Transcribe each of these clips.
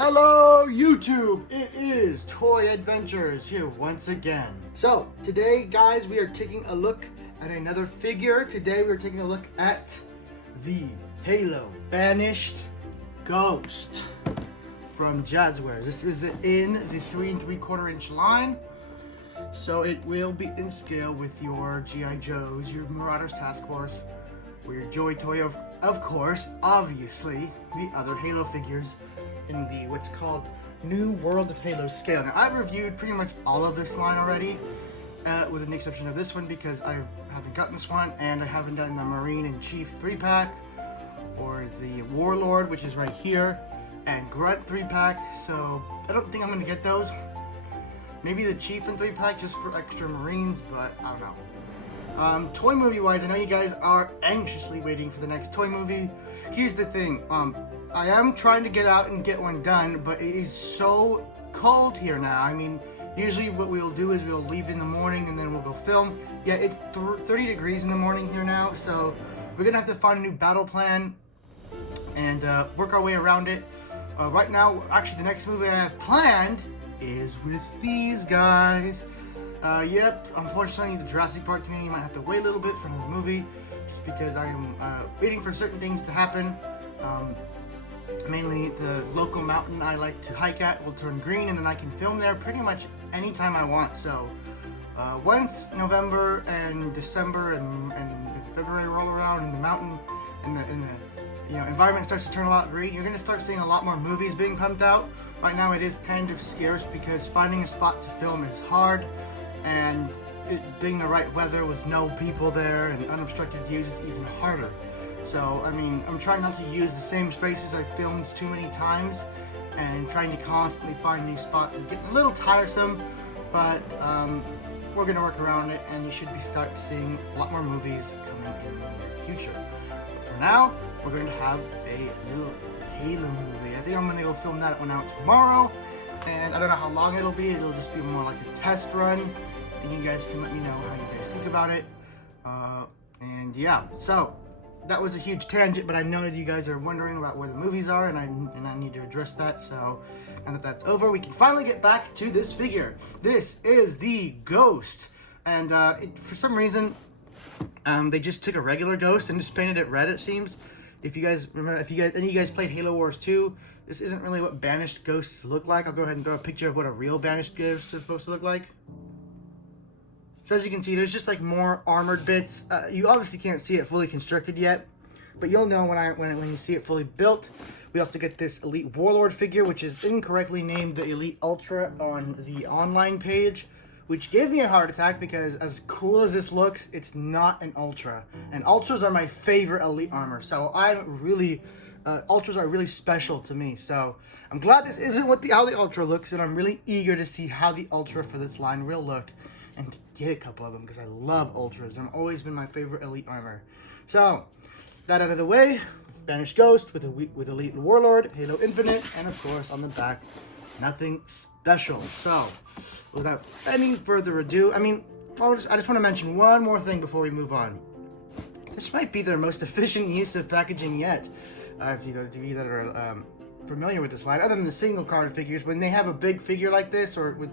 Hello YouTube, it is Toy Adventures here once again. So today guys we are taking a look at another figure. Today we're taking a look at the Halo Banished Ghost from Jazzwares. This is in the 3 3/4 inch line. So it will be in scale with your G.I. Joes, your Marauders Task Force, or your Joy Toy of course, obviously, the other Halo figures in the what's called New World of Halo scale. Now I've reviewed pretty much all of this line already, with the exception of this one because I haven't gotten this one, and I haven't done the Marine in Chief 3-pack, or the Warlord, which is right here, and Grunt 3-pack, so I don't think I'm going to get those. Maybe the Chief in 3-pack just for extra Marines, but I don't know. Toy movie wise, I know you guys are anxiously waiting for the next toy movie. Here's the thing, I am trying to get out and get one done, but it is so cold here now. I mean, usually what we'll do is we'll leave in the morning and then we'll go film. Yeah, it's 30 degrees in the morning here now, so we're gonna have to find a new battle plan and work our way around it. Right now, actually the next movie I have planned is with these guys. Yep, unfortunately the Jurassic Park community might have to wait a little bit for the movie, just because I am waiting for certain things to happen. Mainly the local mountain I like to hike at will turn green, and then I can film there pretty much anytime I want. So once November and December and February roll around and the mountain and the environment starts to turn a lot green, you're going to start seeing a lot more movies being pumped out. Right now it is kind of scarce because finding a spot to film is hard, and it being the right weather with no people there and unobstructed views is even harder. So, I mean, I'm trying not to use the same spaces I filmed too many times, and trying to constantly find new spots is getting a little tiresome, but we're going to work around it, and you should be start seeing a lot more movies coming in the near future. But for now, we're going to have a little Halo movie. I think I'm going to go film that one out tomorrow, and I don't know how long it'll be. It'll just be more like a test run, and you guys can let me know how you guys think about it. And yeah, so that was a huge tangent, but I know that you guys are wondering about where the movies are, and I need to address that. So now that that's over, we can finally get back to this figure. This is the Ghost, and for some reason, they just took a regular Ghost and just painted it red. It seems. If you guys remember, any of you guys played Halo Wars 2, this isn't really what Banished Ghosts look like. I'll go ahead and throw a picture of what a real Banished Ghost is supposed to look like. So as you can see, there's just like more armored bits. You obviously can't see it fully constructed yet, but you'll know when you see it fully built. We also get this Elite Warlord figure, which is incorrectly named the Elite Ultra on the online page, which gave me a heart attack because as cool as this looks, it's not an Ultra. And Ultras are my favorite Elite armor, so I'm really, Ultras are really special to me. So I'm glad this isn't how the Ultra looks, and I'm really eager to see how the Ultra for this line will look, and to get a couple of them because I love Ultras. They've always been my favorite Elite armor. So that out of the way, Banished Ghost with Elite Warlord, Halo Infinite, and of course on the back, nothing special. So without any further ado, I just want to mention one more thing before we move on. This might be their most efficient use of packaging yet. If you that are familiar with this line, other than the single card figures, when they have a big figure like this, or with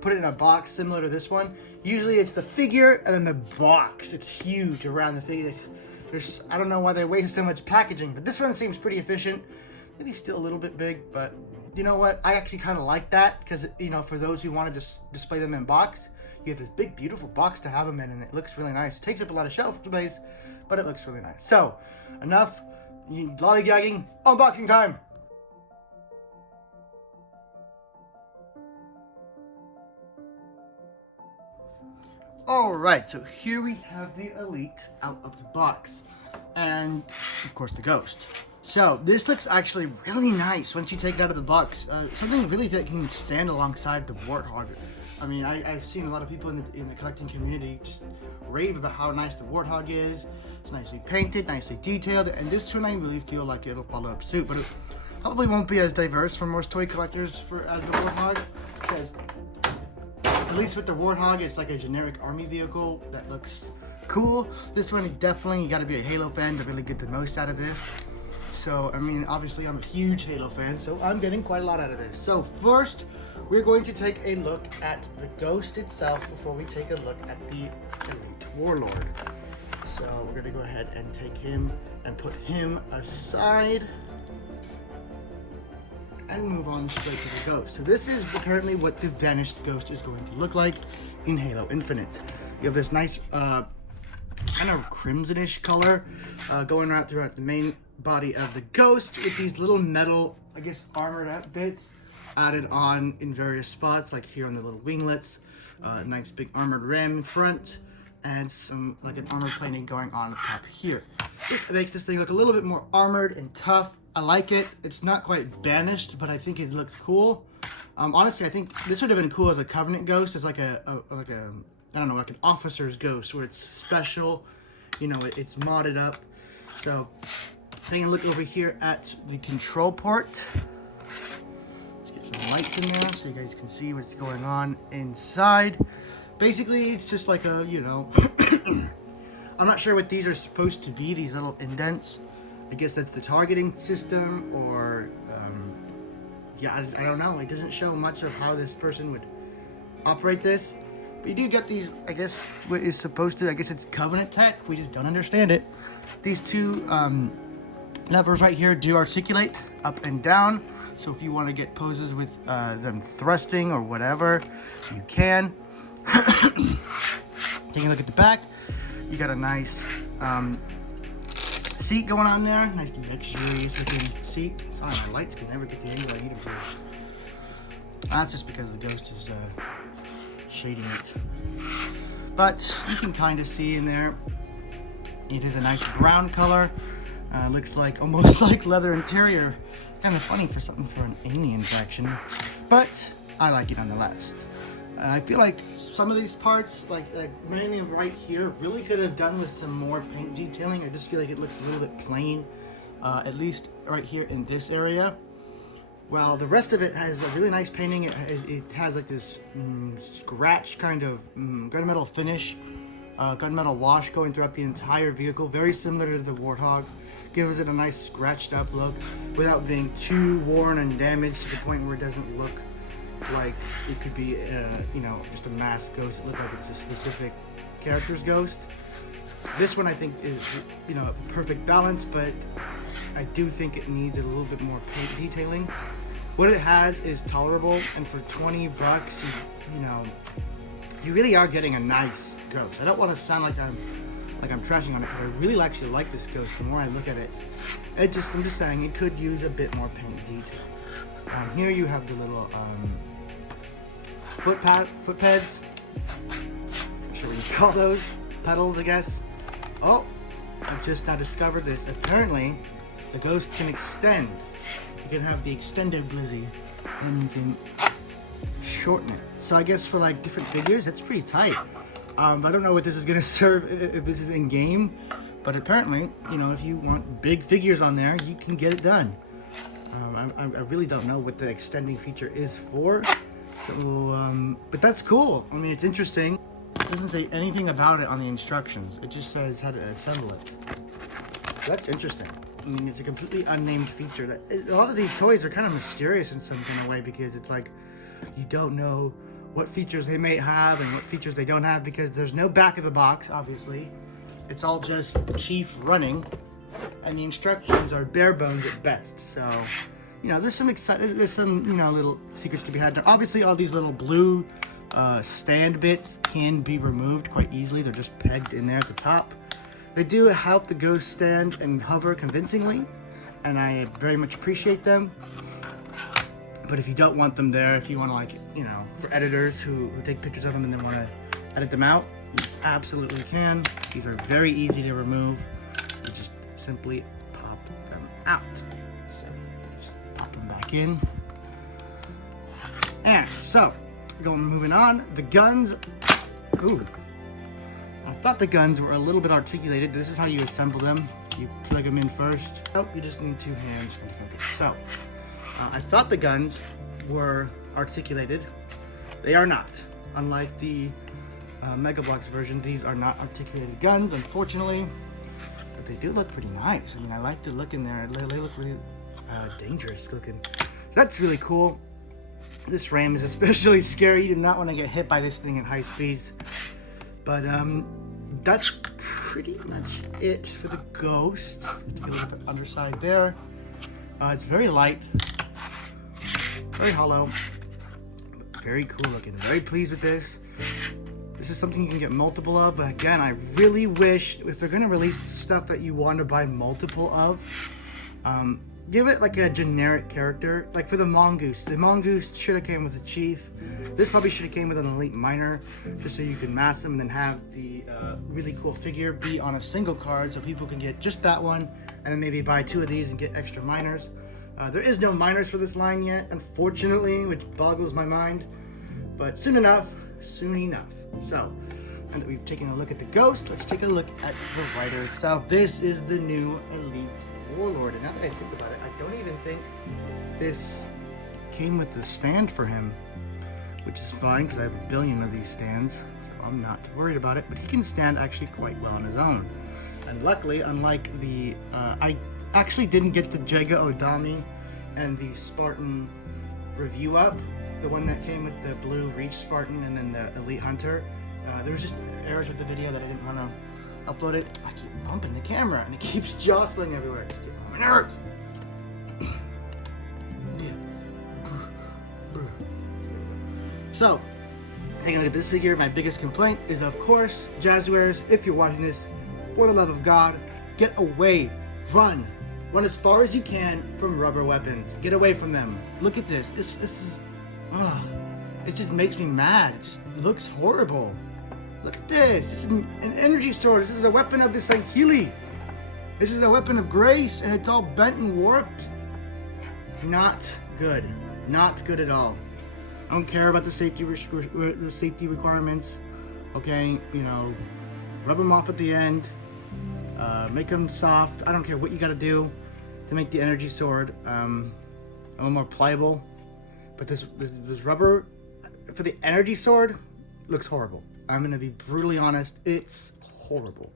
put it in a box similar to this one, usually it's the figure and then the box. It's huge around the figure. I don't know why they waste so much packaging, but this one seems pretty efficient. Maybe still a little bit big, but you know what? I actually kind of like that because, for those who want to just display them in box, you have this big, beautiful box to have them in, and it looks really nice. It takes up a lot of shelf space, but it looks really nice. So, enough lollygagging, unboxing time! Alright, so here we have the Elite out of the box, and of course the Ghost. So this looks actually really nice once you take it out of the box. Something really that can stand alongside the Warthog. I mean, I've seen a lot of people in the collecting community just rave about how nice the Warthog is. It's nicely painted, nicely detailed, and this one I really feel like it'll follow up suit, but it probably won't be as diverse for most toy collectors as the Warthog, because at least with the Warthog, it's like a generic army vehicle that looks cool. This one, definitely, you gotta be a Halo fan to really get the most out of this. So, I mean, obviously I'm a huge Halo fan, so I'm getting quite a lot out of this. So first, we're going to take a look at the Ghost itself before we take a look at the Elite Warlord. So we're gonna go ahead and take him and put him aside and move on straight to the Ghost. So this is apparently what the Banished Ghost is going to look like in Halo Infinite. You have this nice kind of crimsonish color going right throughout the main body of the Ghost with these little metal, I guess, armored up bits added on in various spots, like here on the little winglets, nice big armored ram in front, and some like an armored plating going on top here. This makes this thing look a little bit more armored and tough. I like it. It's not quite Banished, but I think it looked cool. Honestly, I think this would have been cool as a Covenant Ghost, as like a I don't know, like an officer's ghost, where it's special, you know, it's modded up. So taking a look over here at the control port. Let's get some lights in there so you guys can see what's going on inside. Basically, it's just like a, you know, I'm not sure what these are supposed to be, these little indents. I guess that's the targeting system, or, yeah, I don't know. It doesn't show much of how this person would operate this. But you do get these, I guess, what is supposed to, I guess it's Covenant tech. We just don't understand it. These two levers right here do articulate up and down. So if you want to get poses with them thrusting or whatever, you can. Taking a look at the back, you got a nice seat going on there. Nice luxurious looking seat. Sorry, my lights can never get the angle I need them for. That's just because the Ghost is shading it. But you can kind of see in there, it is a nice brown color. Looks like almost like leather interior. Kind of funny for something for an alien faction, but I like it nonetheless. I feel like some of these parts, like mainly right here, really could have done with some more paint detailing. I just feel like it looks a little bit plain, at least right here in this area. While the rest of it has a really nice painting. It has like this scratch kind of gunmetal finish, gunmetal wash going throughout the entire vehicle, very similar to the Warthog. Gives it a nice scratched up look without being too worn and damaged to the point where it doesn't look like it could be, you know, just a masked ghost. It looks like it's a specific character's ghost. This one I think is, you know, the perfect balance, but I do think it needs a little bit more paint detailing. What it has is tolerable, and for 20 bucks, you know, you really are getting a nice ghost. I don't want to sound like I'm trashing on it, because I really actually like this ghost. The more I look at it, I'm just saying it could use a bit more paint detail. Here you have the little foot pads. Not sure what you call those. Pedals, I guess. Oh, I've just now discovered this. Apparently, the Ghost can extend. You can have the extendo glizzy, and you can shorten it. So I guess for like different figures, that's pretty tight. I don't know what this is going to serve if this is in game, but apparently, you know, if you want big figures on there, you can get it done. I really don't know what the extending feature is for, so but that's cool. I mean, it's interesting. It doesn't say anything about it on the instructions. It just says how to assemble it. So that's interesting. I mean, it's a completely unnamed feature. A lot of these toys are kind of mysterious in some kind of way, because it's like you don't know what features they may have and what features they don't have, because there's no back of the box, obviously. It's all just Chief running, and the instructions are bare bones at best. So, you know, there's some you know, little secrets to be had. Now, obviously, all these little blue stand bits can be removed quite easily. They're just pegged in there at the top. They do help the Ghost stand and hover convincingly, and I very much appreciate them. But if you don't want them there, if you want to, like, you know, for editors who take pictures of them and then want to edit them out, you absolutely can. These are very easy to remove. You just simply pop them out. So let's pop them back in. And so, moving on, the guns. Ooh, I thought the guns were a little bit articulated. This is how you assemble them. You plug them in first. Oh, you just need two hands. So. I thought the guns were articulated. They are not. Unlike the Mega Bloks version, these are not articulated guns, unfortunately. but they do look pretty nice. I mean, I like the look in there. They look really dangerous looking. So that's really cool. This ram is especially scary. You do not want to get hit by this thing at high speeds. But that's pretty much it for the Ghost. Take a look at the underside there. It's very light, very hollow, but very cool looking. Very pleased with this. This is something you can get multiple of, but again, I really wish if they're going to release stuff that you want to buy multiple of, give it like a generic character. Like for the Mongoose should have came with a Chief. This probably should have came with an Elite Minor, just so you could mass them and then have the really cool figure be on a single card, so people can get just that one, and then maybe buy 2 of these and get extra minors. There is no minors for this line yet, unfortunately, which boggles my mind, but soon enough. So, and we've taken a look at the Ghost, let's take a look at the rider itself. This is the new Elite Warlord, and now that I think about it, I don't even think this came with the stand for him, which is fine because I have a billion of these stands, so I'm not worried about it. But he can stand actually quite well on his own, and luckily, unlike the I actually didn't get the Jago Odami and the Spartan review up, the one that came with the blue Reach Spartan and then the Elite Hunter. There was just errors with the video that I didn't want to upload it. I keep bumping the camera and it keeps jostling everywhere. It's getting on my nerves. So, taking a look at this figure, my biggest complaint is, of course, Jazzwares, if you're watching this, for the love of God, get away, run as far as you can from rubber weapons. Get away from them. Look at this. This is, it just makes me mad. It just looks horrible. Look at this. This is an energy sword. This is the weapon of the sangheili. This is the weapon of grace, and it's all bent and warped. Not good. Not good at all. I don't care about the safety requirements. Okay, you know, rub them off at the end. Make them soft. I don't care what you got to do to make the energy sword a little more pliable. But this rubber for the energy sword looks horrible. I'm gonna be brutally honest. It's horrible.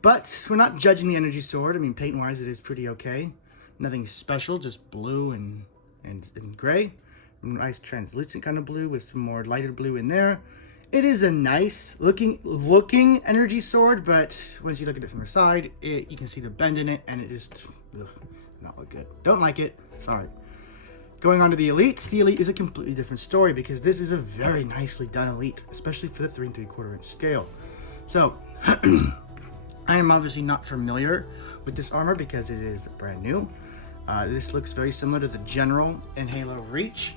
But we're not judging the energy sword. I mean, paint-wise, it is pretty okay. Nothing special, just blue and gray. Nice translucent kind of blue with some more lighter blue in there. It is a nice looking energy sword, but once you look at it from the side, you can see the bend in it, and it just not look good. Don't like it. Sorry. Going on to the Elite. The Elite is a completely different story because this is a very nicely done Elite, especially for the 3 3/4 inch scale. So, I am obviously not familiar with this armor because it is brand new. This looks very similar to the General in Halo Reach,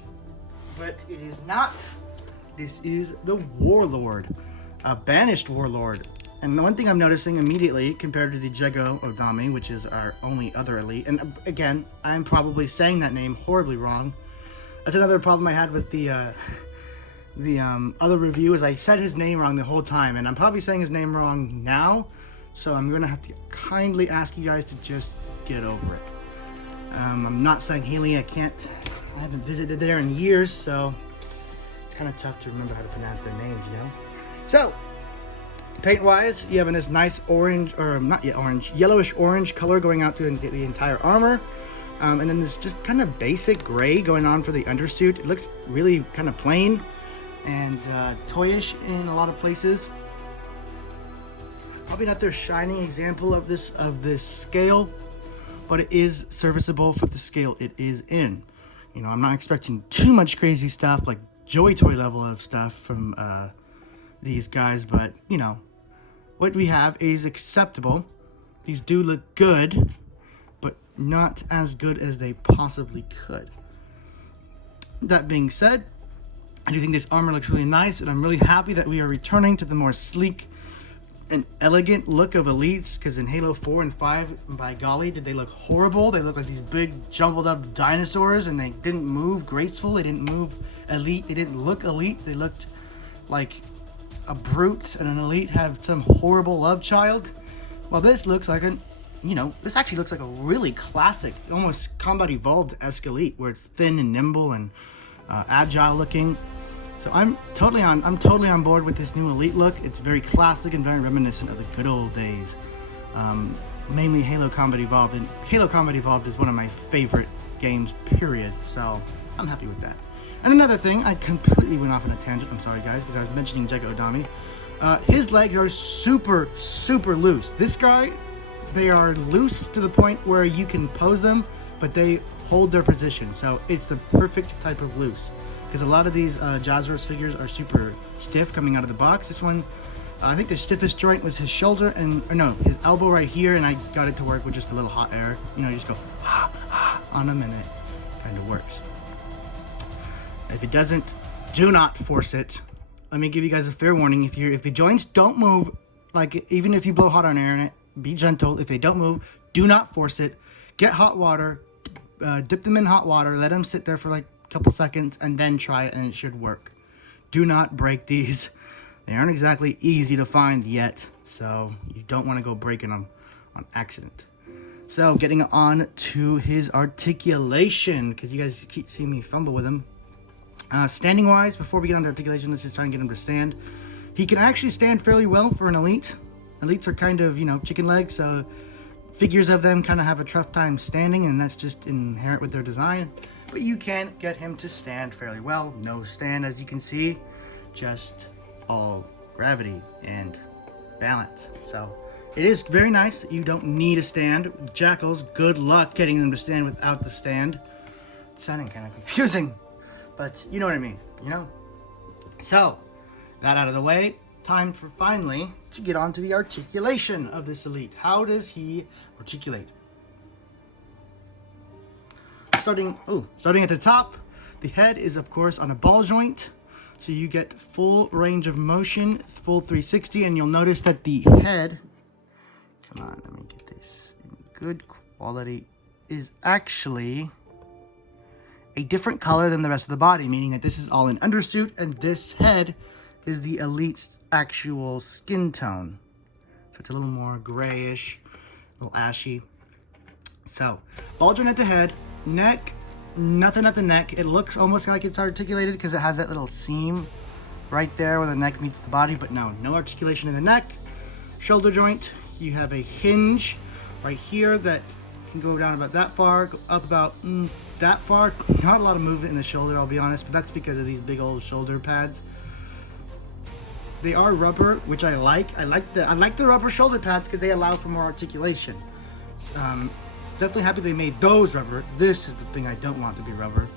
but it is not. This is the Warlord, a Banished Warlord. And the one thing I'm noticing immediately compared to the Jago Odami, which is our only other Elite, and again, I'm probably saying that name horribly wrong. That's another problem I had with the other review, is I said his name wrong the whole time, and I'm probably saying his name wrong now, so I'm gonna have to kindly ask you guys to just get over it. I'm not sangheili. I haven't visited there in years, so it's kind of tough to remember how to pronounce their names, you know? So, paint-wise, you have this nice orange, or not yet orange, yellowish orange color going out through the entire armor. And then there's just kind of basic gray going on for the undersuit. It looks really kind of plain and toyish in a lot of places. Probably not their shining example of this scale, but it is serviceable for the scale it is in. You know, I'm not expecting too much crazy stuff like Joey Toy level of stuff from these guys, but you know, what we have is acceptable. These do look good, but not as good as they possibly could. That being said, I do think this armor looks really nice, and I'm really happy that we are returning to the more sleek and elegant look of Elites, because in Halo 4 and 5, by golly, did they look horrible. They looked like these big jumbled up dinosaurs, and they didn't move graceful, they didn't move elite, they didn't look elite, they looked like a brute, and an Elite have some horrible love child. Well, this looks like this actually looks like a really classic, almost Combat Evolved-esque Elite, where it's thin and nimble and agile looking. So I'm totally on board with this new Elite look. It's very classic and very reminiscent of the good old days mainly Halo Combat Evolved, and Halo Combat Evolved is one of my favorite games, period, so I'm happy with that. And another thing, I completely went off on a tangent, I'm sorry guys, because I was mentioning Jago Comparison. His legs are super, super loose. This guy, they are loose to the point where you can pose them, but they hold their position, so it's the perfect type of loose. Because a lot of these Jazzros figures are super stiff coming out of the box. This one, I think the stiffest joint was his shoulder, or no, his elbow right here, and I got it to work with just a little hot air. You know, you just go on them and it kind of works. If it doesn't, do not force it. Let me give you guys a fair warning. If the joints don't move, like even if you blow hot on air in it, be gentle. If they don't move, do not force it. Get hot water, dip them in hot water, let them sit there for like a couple seconds, and then try it, and it should work. Do not break these. They aren't exactly easy to find yet, so you don't want to go breaking them on accident. So getting on to his articulation, because you guys keep seeing me fumble with him. Standing wise, before we get on to articulation, let's just try and get him to stand. He can actually stand fairly well for an elite. Elites are kind of, you know, chicken legs, so figures of them kind of have a tough time standing, and that's just inherent with their design. But you can get him to stand fairly well. No stand, as you can see, just all gravity and balance. So it is very nice that you don't need a stand. Jackals, good luck getting them to stand without the stand. It's sounding kind of confusing, but you know what I mean, you know? So, that out of the way, time for finally to get on to the articulation of this elite. How does he articulate? Starting at the top, the head is of course on a ball joint. So you get full range of motion, full 360, and you'll notice that the head, come on, let me get this in good quality, is actually a different color than the rest of the body, meaning that this is all in undersuit, and this head is the elite's actual skin tone. So it's a little more grayish, a little ashy. So, ball joint at the head, neck, nothing at the neck. It looks almost like it's articulated because it has that little seam right there where the neck meets the body, but no articulation in the neck. Shoulder joint, you have a hinge right here that can go down about that far, go up about that far. Not a lot of movement in the shoulder, I'll be honest, but that's because of these big old shoulder pads. They are rubber, which I like. I like the rubber shoulder pads because they allow for more articulation. Definitely happy they made those rubber. This is the thing I don't want to be rubber.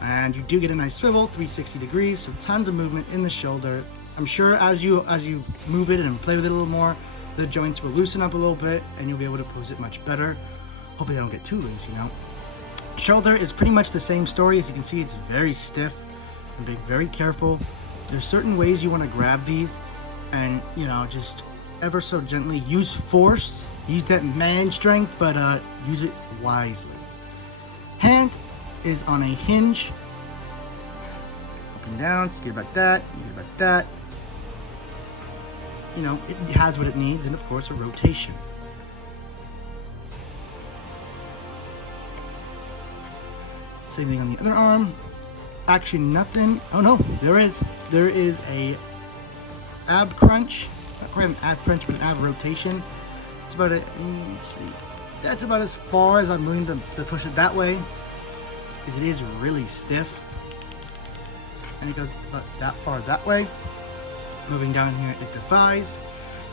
And you do get a nice swivel, 360 degrees, so tons of movement in the shoulder. I'm sure as you move it and play with it a little more, the joints will loosen up a little bit and you'll be able to pose it much better. Hopefully they don't get too loose, you know. Shoulder is pretty much the same story. As you can see, it's very stiff. And be very careful. There's certain ways you want to grab these, and you know, just ever so gently use force. Use that man strength, but use it wisely. Hand is on a hinge. Up and down, just get it like that, get it like that. You know, it has what it needs, and of course a rotation. Same thing on the other arm. Actually nothing, oh no, there is a ab crunch. Not quite an ab crunch, but an ab rotation. It's about it. Let's see. That's about as far as I'm willing to push it that way, because it is really stiff. And it goes about that far that way. Moving down here at the thighs,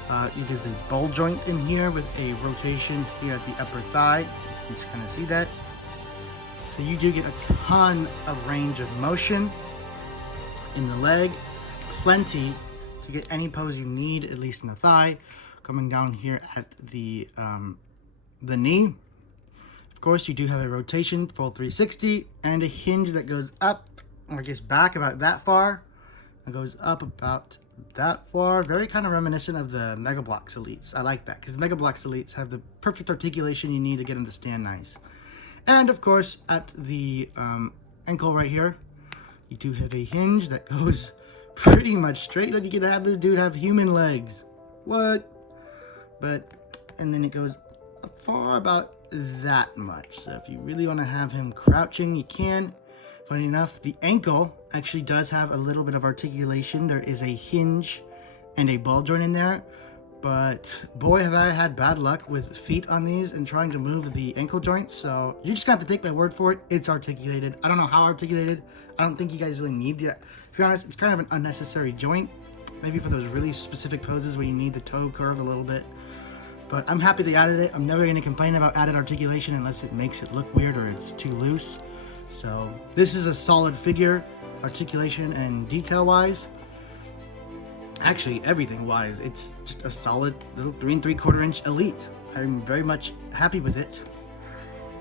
there's a ball joint in here with a rotation here at the upper thigh. You can just kind of see that. So you do get a ton of range of motion in the leg, plenty to get any pose you need, at least in the thigh. Coming down here at the knee. Of course, you do have a rotation, full 360, and a hinge that goes up, or I guess back about that far. It goes up about that far. Very kind of reminiscent of the Mega Bloks Elites. I like that, because the Mega Bloks Elites have the perfect articulation you need to get them to stand nice. And of course, at the ankle right here, you do have a hinge that goes pretty much straight. Like you could have this dude have human legs. What? And then it goes far about that much. So if you really want to have him crouching, you can. Funny enough, the ankle actually does have a little bit of articulation. There is a hinge and a ball joint in there, but boy have I had bad luck with feet on these and trying to move the ankle joints, so you're just gonna have to take my word for it. It's articulated. I don't know how articulated. I don't think you guys really need that. To be honest, it's kind of an unnecessary joint, maybe for those really specific poses where you need the toe curve a little bit. But I'm happy they added it. I'm never going to complain about added articulation unless it makes it look weird or it's too loose. So this is a solid figure, articulation and detail wise. Actually, everything wise, it's just a solid little 3 3/4 inch elite. I'm very much happy with it.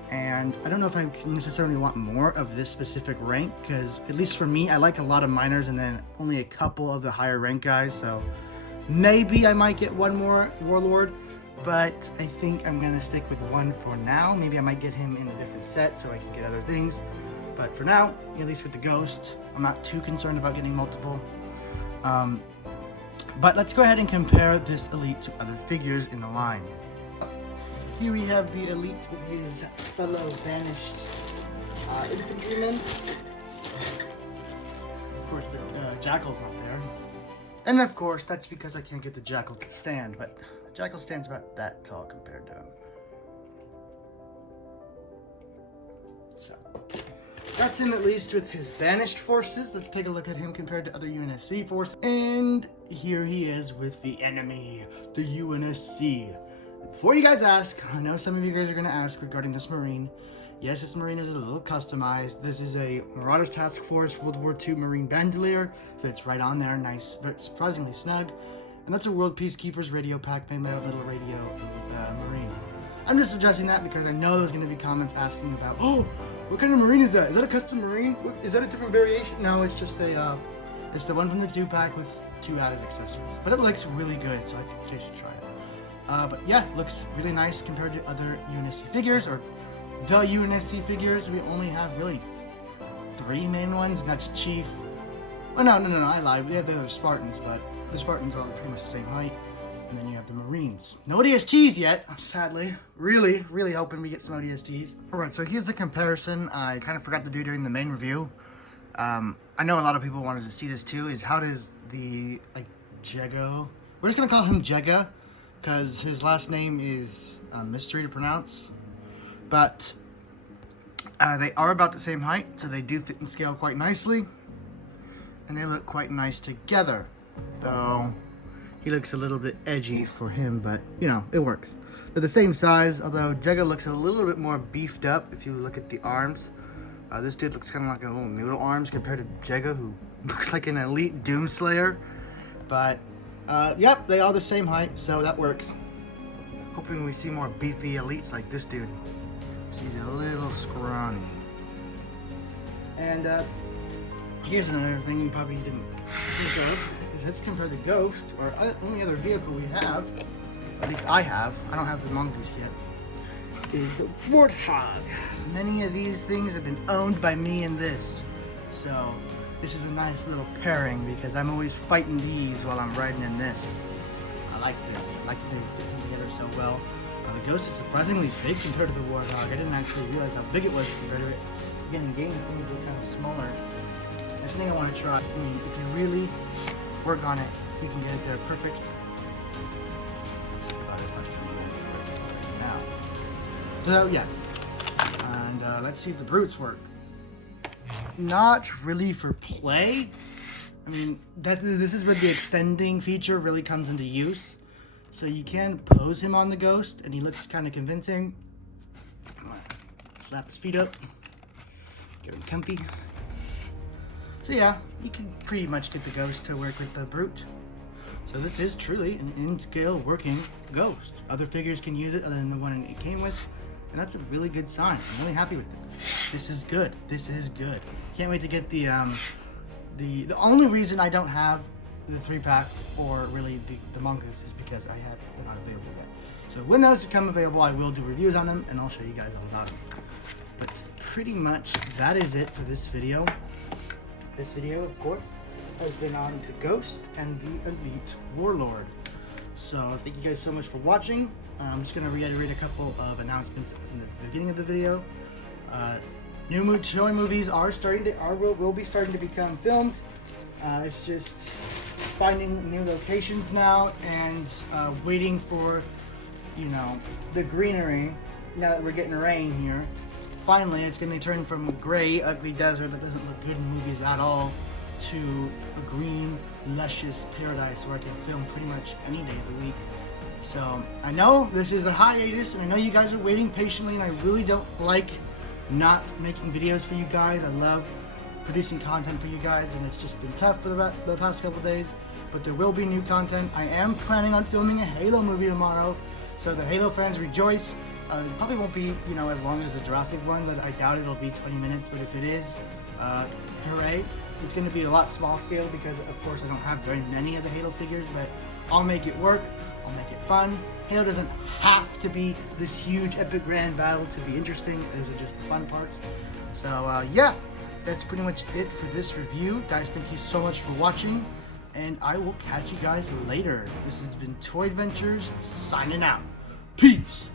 And I don't know if I necessarily want more of this specific rank, because at least for me, I like a lot of minors and then only a couple of the higher rank guys. So maybe I might get one more Warlord. But I think I'm gonna stick with one for now. Maybe I might get him in a different set so I can get other things. But for now, at least with the Ghost, I'm not too concerned about getting multiple. But let's go ahead and compare this Elite to other figures in the line. Here we have the Elite with his fellow Banished infantryman. Of course, the Jagal's not there. And of course, that's because I can't get the Jagal to stand, but Jagal stands about that tall compared to him. So, that's him at least with his Banished forces. Let's take a look at him compared to other UNSC forces. And here he is with the enemy, the UNSC. Before you guys ask, I know some of you guys are going to ask regarding this Marine. Yes, this Marine is a little customized. This is a Marauders Task Force World War II Marine Bandolier. Fits right on there, nice, surprisingly snug. And that's a World Peacekeepers radio pack made by a little radio Marine. I'm just addressing that because I know there's going to be comments asking about, oh, what kind of Marine is that? Is that a custom Marine? What, is that a different variation? No, it's just a, it's the one from the 2-pack with 2 added accessories. But it looks really good, so I think you guys should try it. But yeah, looks really nice compared to other UNSC figures, or the UNSC figures. We only have really 3 main ones, and that's Chief. Oh, no, I lied. We have the other Spartans, but the Spartans are all pretty much the same height. And then you have the Marines. No ODSTs yet, sadly. Really hoping we get some ODSTs. Alright, so here's the comparison I kind of forgot to do during the main review. I know a lot of people wanted to see this too, is how does the, like, Jago... We're just going to call him Jaga, because his last name is a mystery to pronounce. But they are about the same height, so they do fit and scale quite nicely. And they look quite nice together. Though he looks a little bit edgy for him, but you know, it works. They're the same size, although Jago looks a little bit more beefed up if you look at the arms. This dude looks kind of like a little noodle arms compared to Jago, who looks like an elite Doomslayer. But yep, they are the same height, so that works. Hoping we see more beefy elites like this dude. He's a little scrawny. And here's another thing you probably didn't think of, is let's compare the Ghost, or only other vehicle we have, at least I have, I don't have the Mongoose yet, is the Warthog. Many of these things have been owned by me in this, so this is a nice little pairing because I'm always fighting these while I'm riding in this. I like this. I like that they fit together so well. The Ghost is surprisingly big compared to the Warthog. I didn't actually realize how big it was compared to it. Again, in game, things were kind of smaller. There's something I want to try. I mean, if you really work on it, you can get it there perfect. This is about as much as I'm going for it now. So, yes. And let's see if the brutes work. Not really for play. I mean, this is where the extending feature really comes into use. So you can pose him on the Ghost, and he looks kind of convincing. Slap his feet up. Get him comfy. So yeah, you can pretty much get the Ghost to work with the Brute. So this is truly an in-scale working Ghost. Other figures can use it other than the one it came with, and that's a really good sign. I'm really happy with this. This is good. This is good. Can't wait to get the only reason I don't have the 3-pack or really the Mongoose is because they're not available yet. So when those become available, I will do reviews on them, and I'll show you guys all about them. But pretty much that is it for this video. This video, of course, has been on the Ghost and the Elite Warlord. So thank you guys so much for watching. I'm just going to reiterate a couple of announcements from the beginning of the video. New showing movies will be starting to become filmed. It's just finding new locations now and waiting for, you know, the greenery. Now that we're getting rain here, finally it's going to turn from a gray, ugly desert that doesn't look good in movies at all to a green, luscious paradise where I can film pretty much any day of the week. So I know this is a hiatus, and I know you guys are waiting patiently, and I really don't like not making videos for you guys. I love producing content for you guys, and it's just been tough for the past couple days, but there will be new content. I am planning on filming a Halo movie tomorrow, so the Halo fans rejoice. It probably won't be, you know, as long as the Jurassic one. I doubt it'll be 20 minutes, but if it is, hooray. It's going to be a lot small scale because, of course, I don't have very many of the Halo figures, but I'll make it work. I'll make it fun. Halo doesn't have to be this huge epic grand battle to be interesting. Those are just the fun parts. So yeah, that's pretty much it for this review. Guys, thank you so much for watching, and I will catch you guys later. This has been Toy Adventures signing out. Peace!